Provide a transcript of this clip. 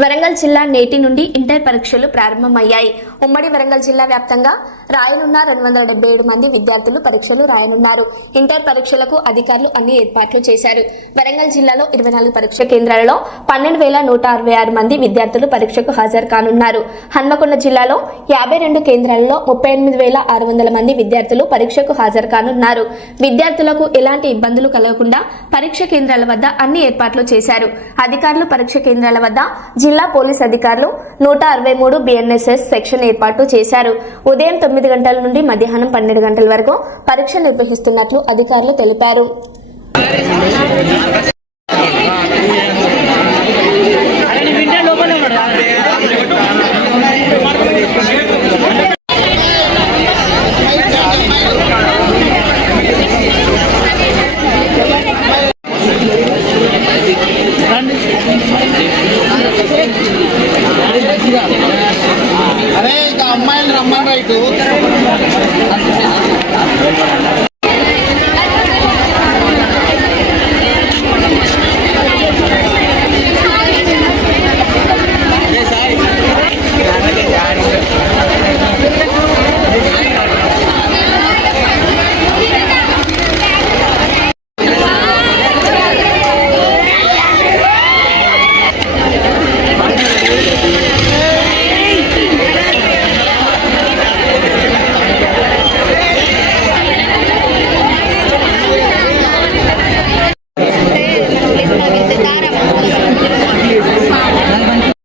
వరంగల్ జిల్లా నేటి నుండి ఇంటర్ పరీక్షలు ప్రారంభమయ్యాయి. ఉమ్మడి వరంగల్ జిల్లా వ్యాప్తంగా రాయనున్న 277 మంది విద్యార్థులు పరీక్షలు రాయనున్నారు. ఇంటర్ పరీక్షలకు అధికారులు అన్ని ఏర్పాట్లు చేశారు. వరంగల్ జిల్లాలో 24 పరీక్ష కేంద్రాలలో 12,166 మంది విద్యార్థులు పరీక్షకు హాజరు కానున్నారు. హన్మకొండ జిల్లాలో 52 కేంద్రాలలో 38,600 మంది విద్యార్థులు పరీక్షకు హాజరు కానున్నారు. విద్యార్థులకు ఎలాంటి ఇబ్బందులు కలగకుండా పరీక్ష కేంద్రాల వద్ద అన్ని ఏర్పాట్లు చేశారు. అధికారులు పరీక్ష కేంద్రాల వద్ద జిల్లా పోలీస్ అధికారులు 163 BNSS సెక్షన్ ఏర్పాటు చేశారు. ఉదయం 9 గంటల నుండి మధ్యాహ్నం 12 గంటల వరకు పరీక్ష నిర్వహిస్తున్నట్లు అధికారులు తెలిపారు. అరే ఇంకా అమ్మాయిలు రమ్మని రైతు